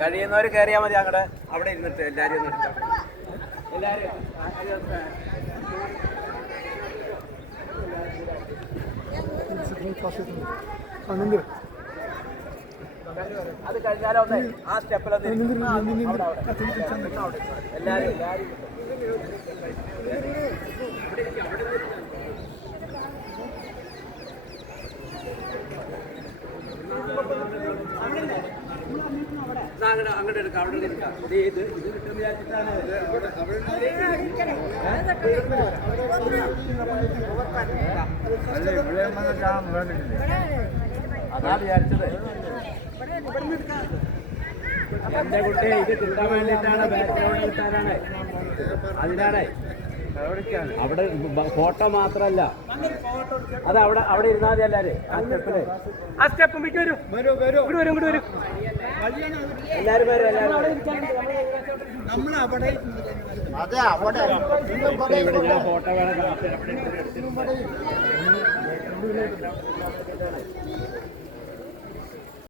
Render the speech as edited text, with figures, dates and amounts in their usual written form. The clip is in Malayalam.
കഴിയുന്നവർ കയറിയാൽ മതി. അങ്ങോട്ട് അവിടെ ഇരുന്നിട്ട് എല്ലാവരും ഒന്ന് എടുക്കാം. എല്ലാവരും അത് കഴിഞ്ഞാലോ ആ സ്റ്റെപ്പിലൊന്നും എല്ലാവരും അങ്ങോട്ട് എടുക്കാം. അവിടെ എടുക്കാം. ഇത് കിട്ടുന്ന വിചാരിച്ചിട്ടാണ് അതാ വിചാരിച്ചത്. എന്റെ കുട്ടി ഇത് കിട്ടാൻ വേണ്ടിയിട്ടാണ്, ബാക്ക്ഗ്രൗണ്ട് കിട്ടാനാണ്. അതിനാണ് അവിടെ ഫോട്ടോ മാത്രല്ല, അത് അവിടെ ഇരുന്നാൽ മതി എല്ലാരും. ആ സ്റ്റെപ്പില് ആ സ്റ്റെപ്പ് വരും. എല്ലാരും വരും. ഇവിടെ ഞാൻ ഫോട്ടോ വേണം.